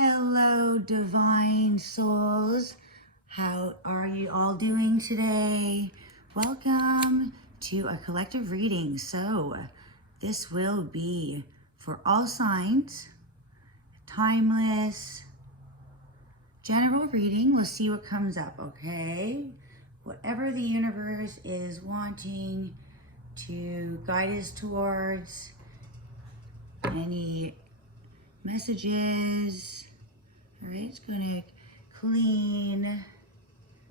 Hello, divine souls. How are you all doing today? Welcome to a collective reading. So, this will be for all signs, timeless, general reading. We'll see what comes up, okay? Whatever the universe is wanting to guide us towards, any messages. All right, it's gonna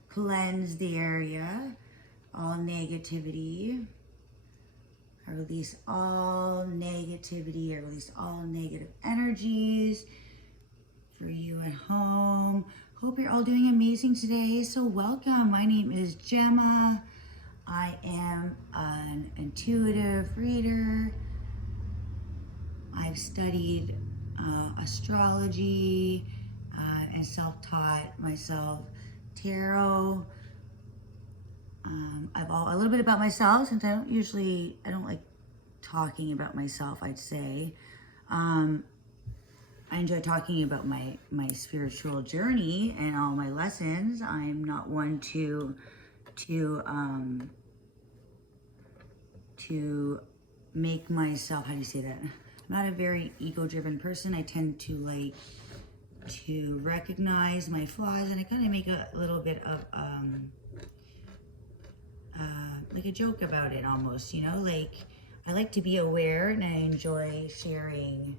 cleanse the area, all negativity. I release all negativity, I release all negative energies for you at home. Hope you're all doing amazing today. So welcome, my name is Gemma. I am an intuitive reader. I've studied astrology and self-taught myself tarot. A little bit about myself, since I don't like talking about myself, I'd say. I enjoy talking about my spiritual journey and all my lessons. I'm not one to make myself, how do you say that? I'm not a very ego-driven person. I tend to like to recognize my flaws, and I kind of make a little bit of like a joke about it almost, you know, like I like to be aware, and I enjoy sharing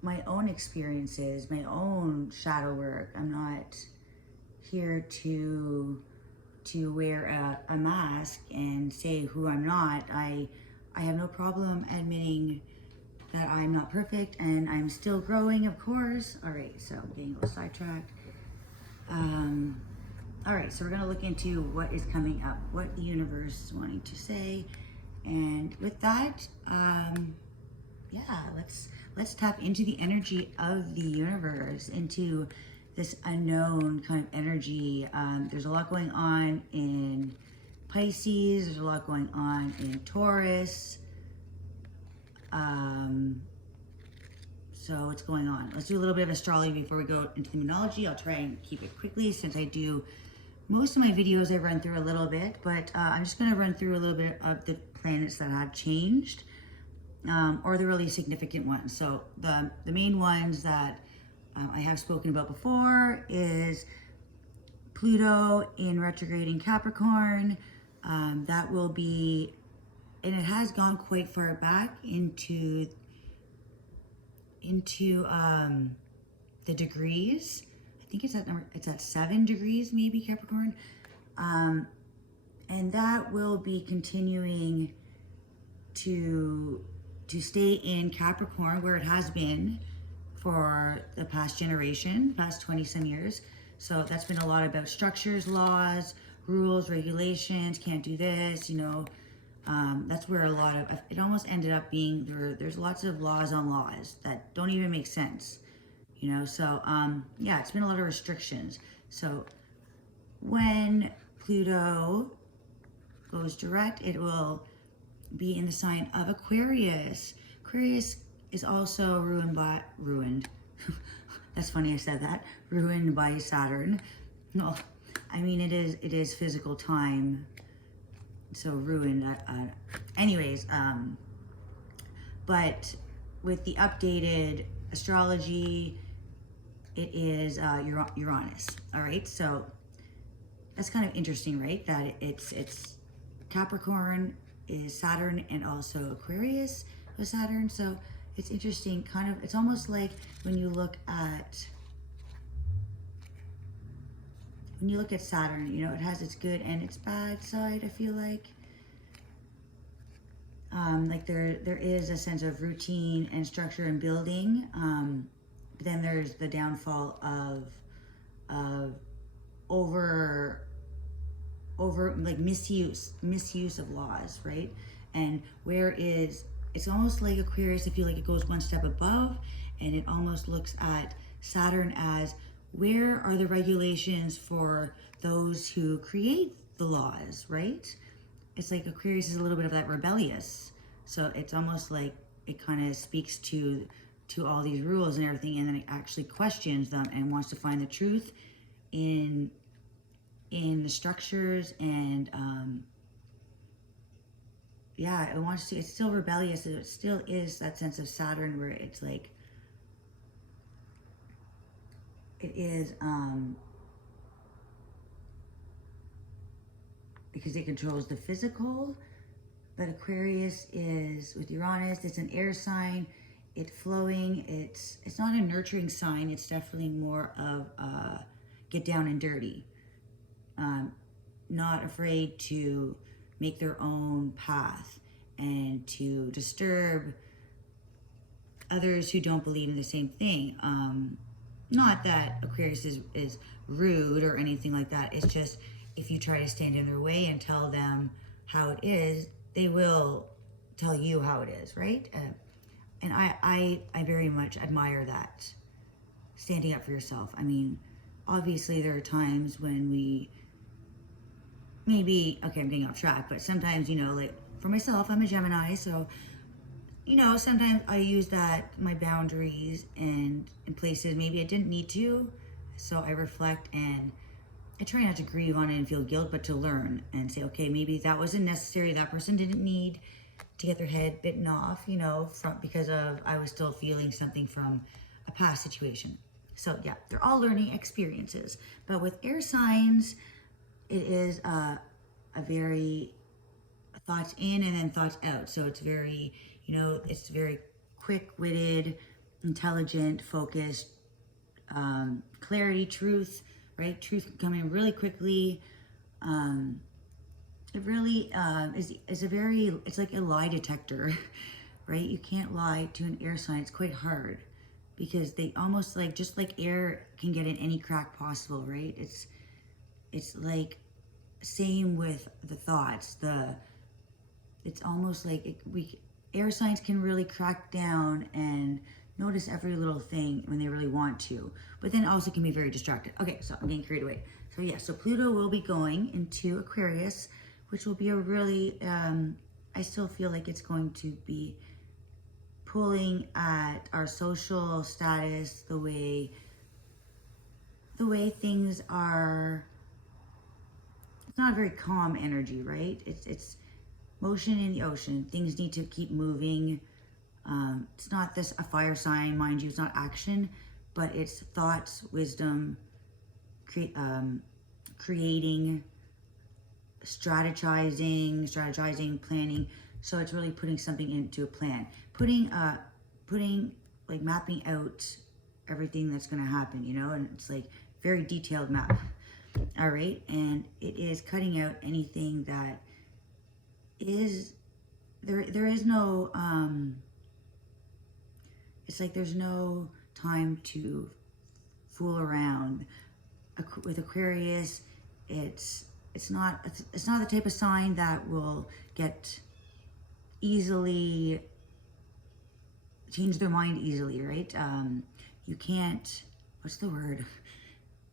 my own experiences, my own shadow work. I'm not here to wear a mask and say who I'm not. I have no problem admitting that I'm not perfect, and I'm still growing, of course. All right, so I'm getting a little sidetracked. All right, so we're gonna look into what is coming up, what the universe is wanting to say. And with that, yeah, let's tap into the energy of the universe, into this unknown kind of energy. There's a lot going on in Pisces, there's a lot going on in Taurus. So what's going on? Let's do a little bit of astrology before we go into the numerology. I'll try and keep it quickly, since I do most of my videos I run through a little bit, but I'm just going to run through a little bit of the planets that have changed, or the really significant ones. So the main ones that I have spoken about before is Pluto in retrograde in Capricorn. That will be, and it has gone quite far back into the degrees. I think it's at 7 degrees, maybe, Capricorn. And that will be continuing to stay in Capricorn, where it has been for the past generation, past 20 some years. So that's been a lot about structures, laws, rules, regulations, can't do this, you know. That's where a lot of it almost ended up being there's lots of laws on laws that don't even make sense, you know. So yeah, it's been a lot of restrictions. So when Pluto goes direct, it will be in the sign of Aquarius. Aquarius is also ruined. That's funny I said that. Ruined by Saturn. No, I mean it is physical time. So ruined. Anyways, but with the updated astrology, it is Uranus. All right, so that's kind of interesting, right? That it's Capricorn is Saturn, and also Aquarius was Saturn. So it's interesting, kind of, it's almost like when you look at Saturn, you know, it has its good and its bad side, I feel like. Like there is a sense of routine and structure and building, but then there's the downfall of over like misuse of laws, right? And it's almost like Aquarius, I feel like it goes one step above, and it almost looks at Saturn as, where are the regulations for those who create the laws, right? It's like Aquarius is a little bit of that rebellious. So it's almost like it kind of speaks to to all these rules and everything, and then it actually questions them and wants to find the truth in the structures, and yeah, it wants to, it's still rebellious. It still is that sense of Saturn where it's like, it is, because it controls the physical, but Aquarius is, with Uranus, it's an air sign, it's flowing, it's not a nurturing sign, it's definitely more of get down and dirty. Not afraid to make their own path and to disturb others who don't believe in the same thing. Not that Aquarius is rude or anything like that. It's just, if you try to stand in their way and tell them how it is, they will tell you how it is, right? And I very much admire that, standing up for yourself. I mean, obviously there are times when we maybe, okay, I'm getting off track, but sometimes, you know, like for myself, I'm a Gemini, so, you know, sometimes I use that, my boundaries, and in places maybe I didn't need to, so I reflect and I try not to grieve on it and feel guilt, but to learn and say, okay, maybe that wasn't necessary, that person didn't need to get their head bitten off, you know, because of, I was still feeling something from a past situation. So yeah, they're all learning experiences. But with air signs, it is a very thoughts in and then thoughts out. So it's very, you know, it's very quick-witted, intelligent, focused, clarity, truth, right? Truth can come in really quickly. It really is a very, it's like a lie detector, right? You can't lie to an air sign. It's quite hard because they almost like, just like air can get in any crack possible, right? It's like, same with the thoughts. It's almost like air signs can really crack down and notice every little thing when they really want to, but then also can be very distracted. Okay, so I'm getting carried away. So yeah, so Pluto will be going into Aquarius, which will be a really, I still feel like it's going to be pulling at our social status, the way things are. It's not a very calm energy, right? It's motion in the ocean. Things need to keep moving. It's not a fire sign, mind you. It's not action, but it's thoughts, wisdom, creating, strategizing, planning. So it's really putting something into a plan, putting like mapping out everything that's going to happen, you know, and it's like very detailed map. All right, and it is cutting out anything that is there is no it's like there's no time to fool around with Aquarius. It's not the type of sign that will get easily change their mind easily, right? You can't, what's the word,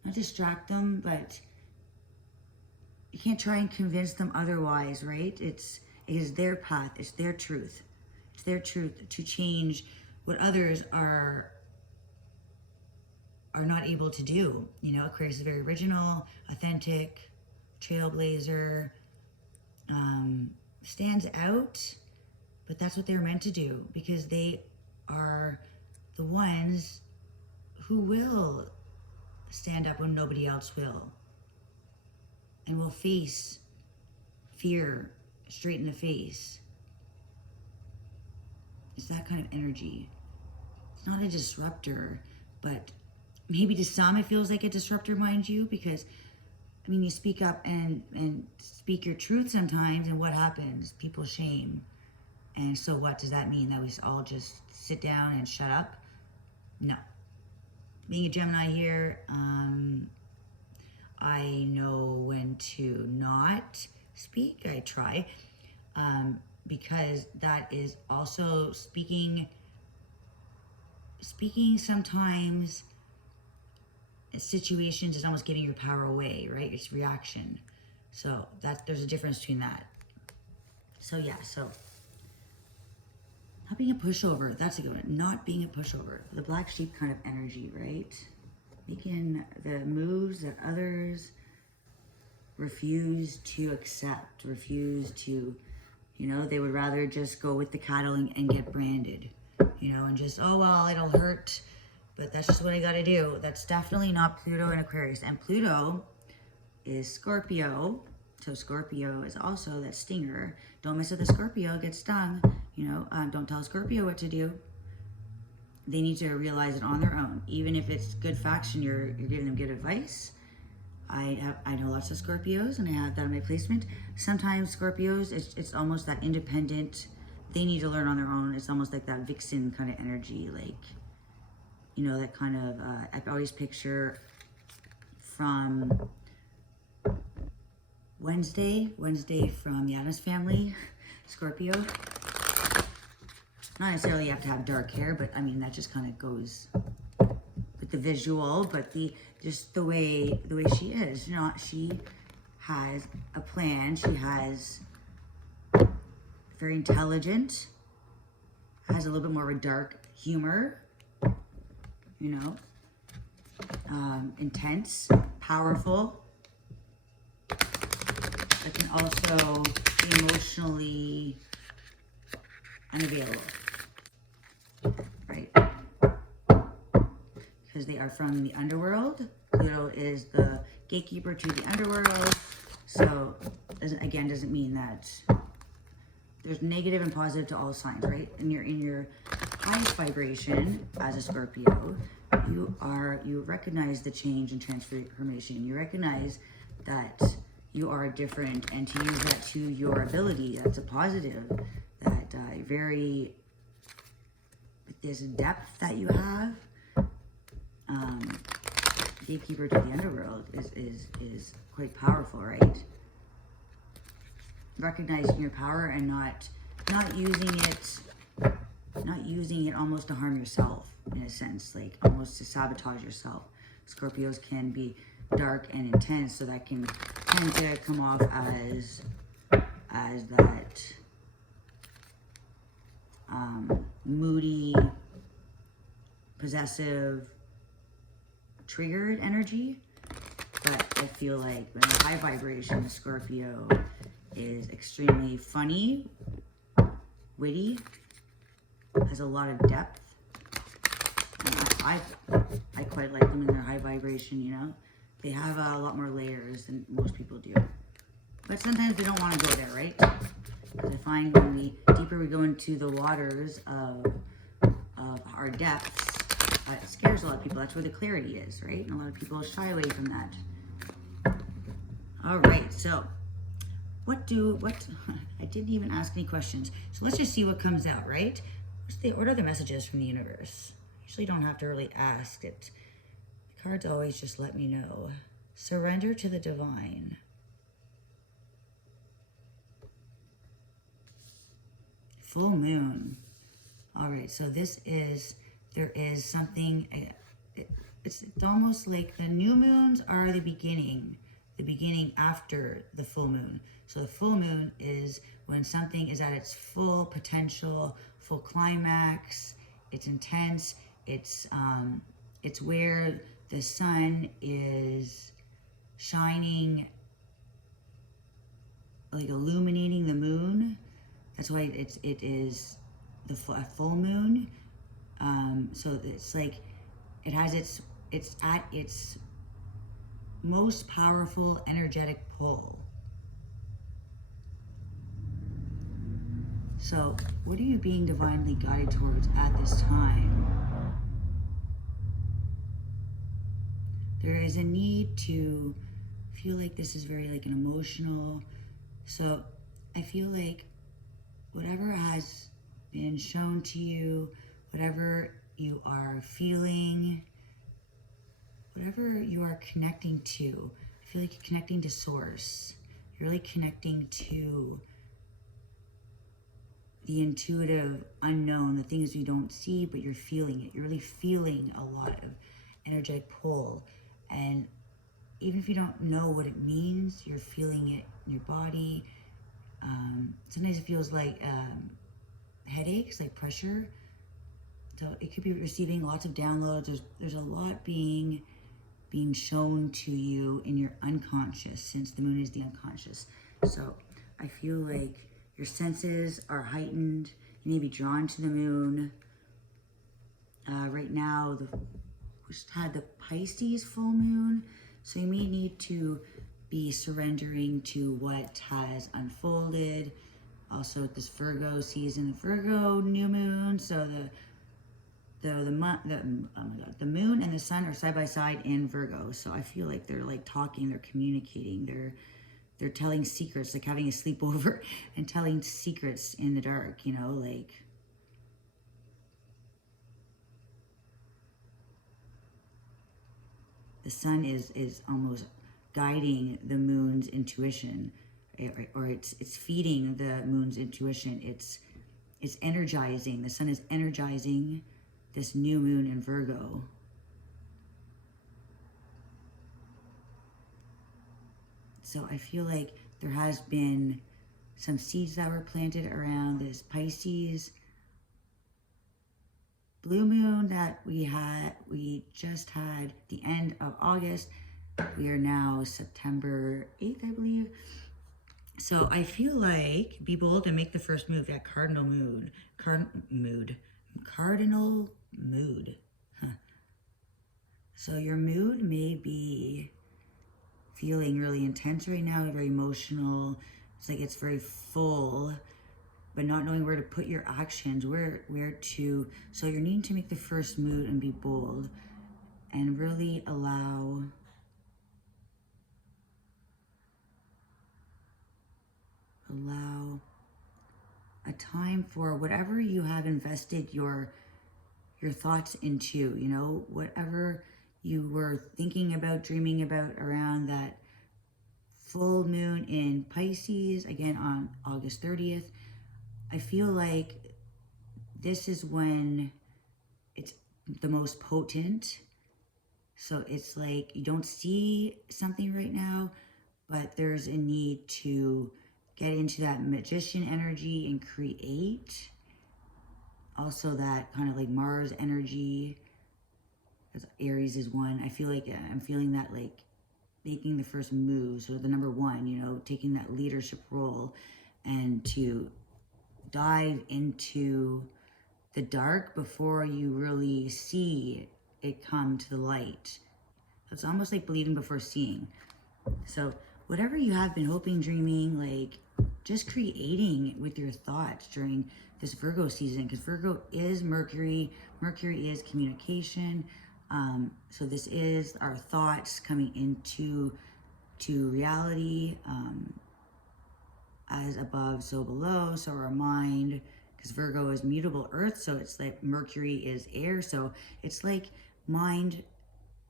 not distract them, but you can't try and convince them otherwise, right? It is their path, it's their truth. It's their truth to change what others are not able to do. You know, Aquarius is very original, authentic, trailblazer, stands out, but that's what they're meant to do, because they are the ones who will stand up when nobody else will, and will face fear straight in the face. It's that kind of energy. It's not a disruptor, but maybe to some it feels like a disruptor, mind you, because I mean, you speak up and speak your truth sometimes, and what happens? People shame. And so what does that mean? That we all just sit down and shut up? No. Being a Gemini here, I know when to not speak. I try, because that is also speaking sometimes situations is almost giving your power away, right? It's reaction. So there's a difference between that. So yeah, so Not being a pushover. That's a good one. Not being a pushover. The black sheep kind of energy, right? Making the moves that others refuse to accept, refuse to, you know, they would rather just go with the cattle and get branded, you know, and just, oh, well, it'll hurt, but that's just what I gotta do. That's definitely not Pluto and Aquarius. And Pluto is Scorpio. So Scorpio is also that stinger. Don't mess with the Scorpio, get stung, you know, don't tell Scorpio what to do. They need to realize it on their own. Even if it's good facts and you're giving them good advice. I know lots of Scorpios, and I have that in my placement. Sometimes Scorpios, it's almost that independent. They need to learn on their own. It's almost like that vixen kind of energy, like, you know, that kind of. I always picture from Wednesday from the Addams Family, Scorpio. Not necessarily you have to have dark hair, but I mean that just kind of goes with the visual, but just the way she is. You know, she has a plan. She has very intelligent, has a little bit more of a dark humor. You know, intense, powerful, but can also be emotionally unavailable. Right? Because they are from the underworld. Pluto is the gatekeeper to the underworld. So, doesn't mean that there's negative and positive to all signs, right? And you're in your highest vibration as a Scorpio. You recognize the change and transformation. You recognize that you are different, and to use that to your ability. That's a positive. That there's a depth that you have. Gatekeeper to the underworld is quite powerful, right? Recognizing your power and not using it almost to harm yourself, in a sense, like almost to sabotage yourself. Scorpios can be dark and intense, so that can tend to come off as that moody, possessive, triggered energy. But I feel like when a high vibration Scorpio is extremely funny, witty, has a lot of depth. And I quite like them in their high vibration, you know. They have a lot more layers than most people do. But sometimes they don't want to go there, right? Because I find when deeper we go into the waters of our depths, it scares a lot of people. That's where the clarity is, right? And a lot of people shy away from that. All right, so what I didn't even ask any questions. So let's just see what comes out, right? What are the messages from the universe? Usually don't have to really ask it. The cards always just let me know. Surrender to the divine. Full moon. All right, so there is something, it's almost like the new moons are the beginning after the full moon. So the full moon is when something is at its full potential, full climax, it's intense, it's where the sun is shining, like illuminating the moon. That's why it is a full moon. So it's like it has it's at its most powerful energetic pull. So what are you being divinely guided towards at this time? There is a need to feel like this is very like an emotional. So I feel like whatever has been shown to you, whatever you are feeling, whatever you are connecting to, I feel like you're connecting to source. You're really connecting to the intuitive unknown, the things you don't see, but you're feeling it. You're really feeling a lot of energetic pull. And even if you don't know what it means, you're feeling it in your body. Sometimes it feels like headaches, like pressure. So it could be receiving lots of downloads. There's a lot being shown to you in your unconscious, since the moon is the unconscious. So I feel like your senses are heightened. You may be drawn to the moon. Right now, we just had the Pisces full moon, so you may need to be surrendering to what has unfolded. Also, this Virgo season, the Virgo new moon. So the moon and the sun are side by side in Virgo. So I feel like they're like talking, they're communicating, they're telling secrets, like having a sleepover and telling secrets in the dark, you know, like. The sun is almost guiding the moon's intuition, or it's feeding the moon's intuition. It's energizing. The sun is energizing this new moon in Virgo. So I feel like there has been some seeds that were planted around this Pisces blue moon that we just had the end of August. We are now September 8th, I believe. So I feel like be bold and make the first move. That cardinal mood. Huh. So your mood may be feeling really intense right now, very emotional. It's like it's very full, but not knowing where to put your actions, where to. So you're needing to make the first move and be bold and really allow a time for whatever you have invested your thoughts into, you know, whatever you were thinking about, dreaming about around that full moon in Pisces, again on August 30th. I feel like this is when it's the most potent. So it's like you don't see something right now, but there's a need to get into that magician energy and create. Also that kind of like Mars energy, because Aries is one. I feel like I'm feeling that, like making the first move. So the number one, you know, taking that leadership role and to dive into the dark before you really see it come to the light. So it's almost like believing before seeing. So whatever you have been hoping, dreaming, like just creating with your thoughts during this Virgo season, because Virgo is Mercury. Mercury is communication. So this is our thoughts coming into reality, as above, so below. So our mind, because Virgo is mutable earth, so it's like Mercury is air. So it's like mind,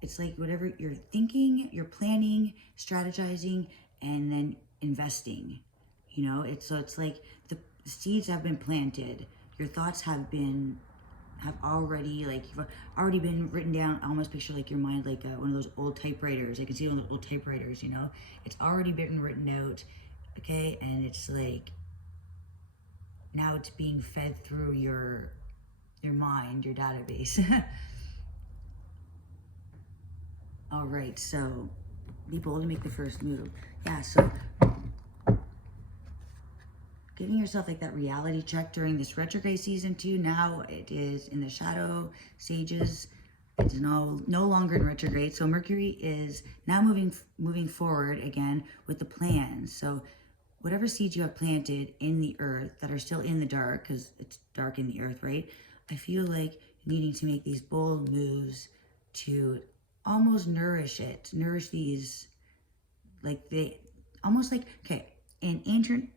it's like whatever you're thinking, you're planning, strategizing, and then investing. You know, it's like the seeds have been planted. Your thoughts have already, like, you've already been written down. I almost picture like your mind like one of those old typewriters. I can see one of those old typewriters, you know. It's already been written out, okay? And it's like, now it's being fed through your mind, your database. All right, so be bold to make the first move. Yeah, so giving yourself like that reality check during this retrograde season too. Now it is in the shadow stages. It's no longer in retrograde. So Mercury is now moving forward again with the plans. So whatever seeds you have planted in the earth that are still in the dark, because it's dark in the earth, right? I feel like needing to make these bold moves to almost nourish these, like they almost like, okay, in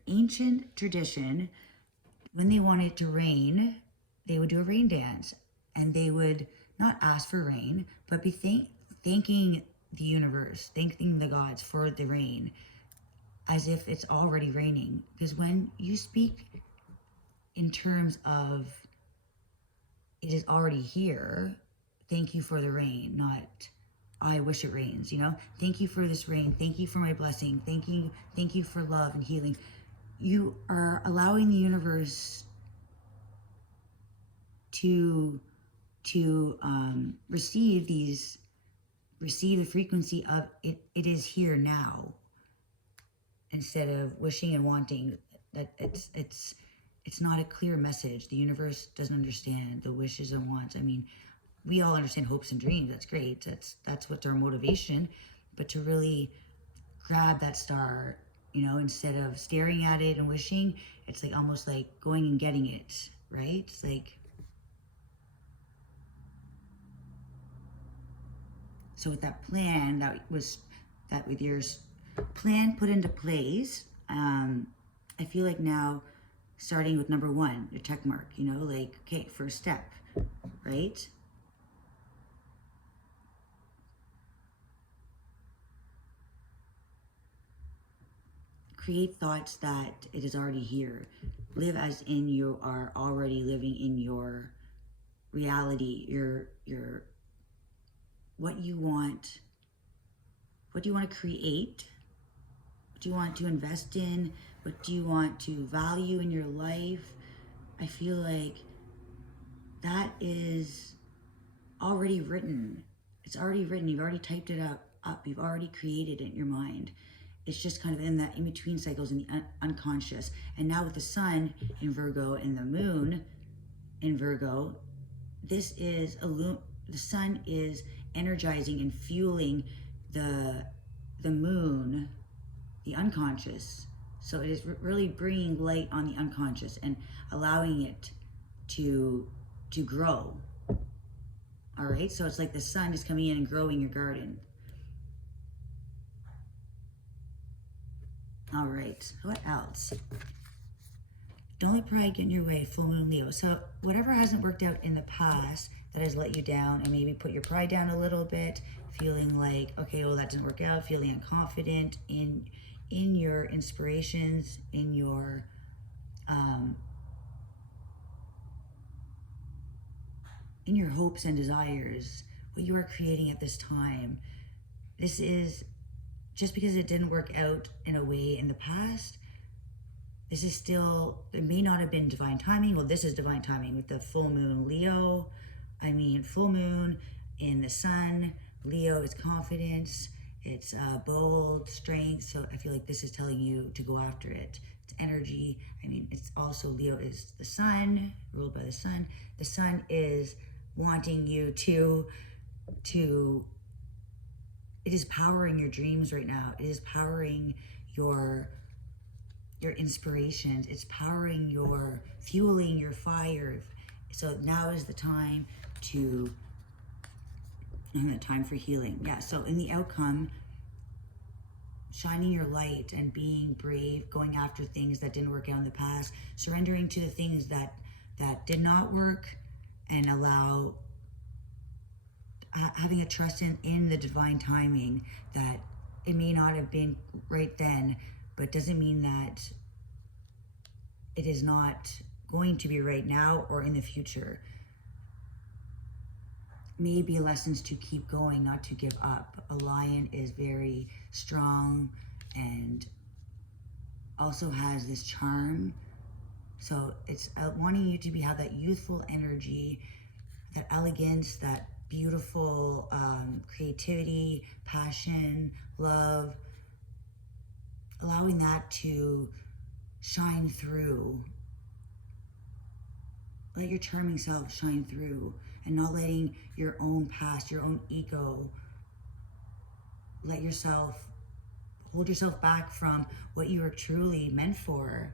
ancient tradition, when they wanted to rain, they would do a rain dance, and they would not ask for rain, but be thanking the universe, thanking the gods for the rain, as if it's already raining. Because when you speak in terms of it is already here, thank you for the rain, not I wish it rains, you know? Thank you for this rain. Thank you for my blessing. Thank you for love and healing. You are allowing the universe to receive the frequency of it is here now, instead of wishing and wanting. That it's not a clear message. The universe doesn't understand the wishes and wants. I mean, we all understand hopes and dreams. That's great. That's what's our motivation. But to really grab that star, you know, instead of staring at it and wishing, it's like almost like going and getting it, right? It's like, so with that plan, that with your plan put into place, I feel like now starting with number one, your check mark, you know, like, okay, first step, right? Create thoughts that it is already here. Live as in you are already living in your reality, your what you want to create, what do you want to invest in, what do you want to value in your life. I feel like that is already written. It's already written. You've already typed it up. You've already created it in your mind. It's just kind of in that in-between cycles in the unconscious. And now with the sun in Virgo and the moon in Virgo, this is the sun is energizing and fueling the moon, the unconscious. So it is really bringing light on the unconscious and allowing it to grow. All right, so it's like the sun is coming in and growing your garden. All right, what else? Don't let pride get in your way, full moon Leo. So whatever hasn't worked out in the past that has let you down, and maybe put your pride down a little bit, feeling like, okay, well, that didn't work out, feeling unconfident in your inspirations, in your hopes and desires, what you are creating at this time. This is just because it didn't work out in a way in the past. This is still, it may not have been divine timing. Well, this is divine timing with the full moon Leo. I mean, full moon in the sun. Leo is confidence. It's bold, strength. So I feel like this is telling you to go after it. It's energy. I mean, it's also, Leo is the sun, ruled by the sun. The sun is wanting you to it is powering your dreams right now. It is powering your inspirations. It's powering fueling your fire. So now is the time time for healing. Yeah, so in the outcome, shining your light and being brave, going after things that didn't work out in the past, surrendering to the things that did not work, and having a trust in the divine timing, that it may not have been right then, but doesn't mean that it is not going to be right now or in the future. Maybe lessons to keep going, not to give up. A lion is very strong and also has this charm. So it's wanting you to have that youthful energy, that elegance, that beautiful creativity, passion, love, allowing that to shine through. Let your charming self shine through, and not letting your own past, your own ego, hold yourself back from what you are truly meant for.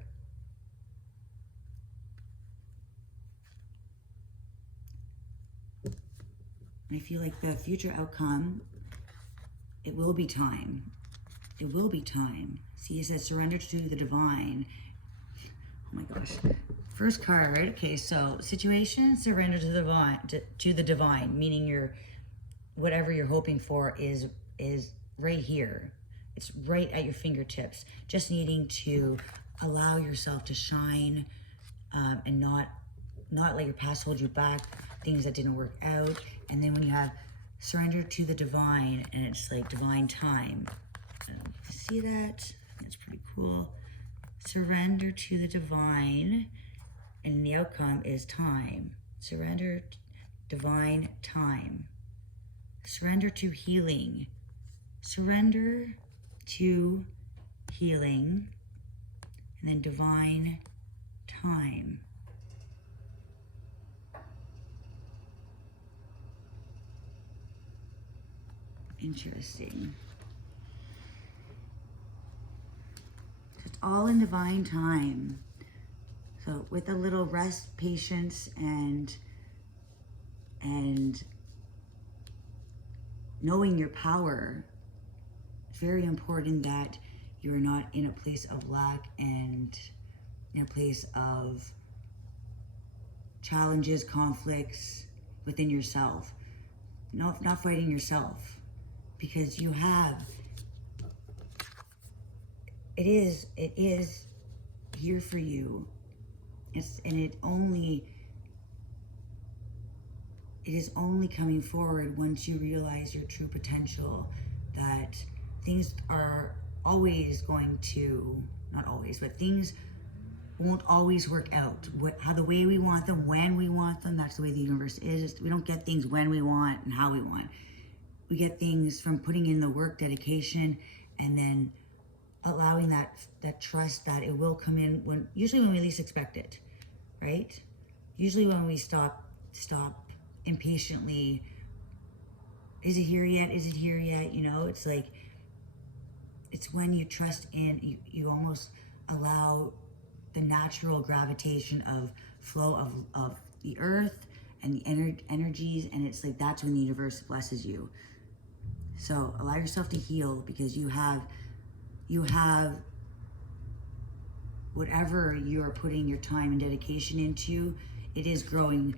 I feel like the future outcome, it will be time. It will be time. See, it says surrender to the divine. Oh my gosh. First card. Okay, so situation, surrender to the divine, meaning whatever you're hoping for is right here. It's right at your fingertips. Just needing to allow yourself to shine, and not let your past hold you back, things that didn't work out. And then when you have surrender to the divine, and it's like divine time. See that? That's pretty cool. Surrender to the divine, and the outcome is time. Surrender divine time. Surrender to healing. Surrender to healing. And then divine time. Interesting. It's all in divine time. So with a little rest, patience, and knowing your power, it's very important that you're not in a place of lack and in a place of challenges, conflicts within yourself. Not fighting yourself, because you have, it is here for you. It is only coming forward once you realize your true potential, that things are always going to, not always, but things won't always work out how the way we want them, when we want them. That's the way the universe is. We don't get things when we want and how we want. We get things from putting in the work, dedication, and then allowing that trust that it will come in usually when we least expect it, right? Usually when we stop impatiently, is it here yet? Is it here yet? You know, it's like, it's when you trust in, you almost allow the natural gravitation of flow of the earth and the energies, and it's like, that's when the universe blesses you. So allow yourself to heal, because you have whatever you're putting your time and dedication into, it is growing.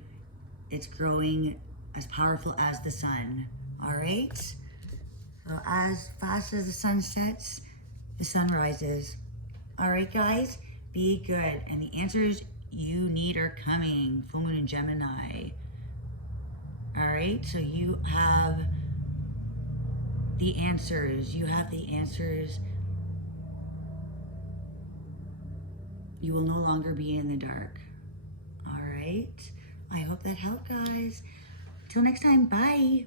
It's growing as powerful as the sun. All right? So as fast as the sun sets, the sun rises. All right, guys? Be good. And the answers you need are coming. Full moon in Gemini. All right? So you have the answers. You have the answers. You will no longer be in the dark. All right? I hope that helped, guys. Till next time, bye.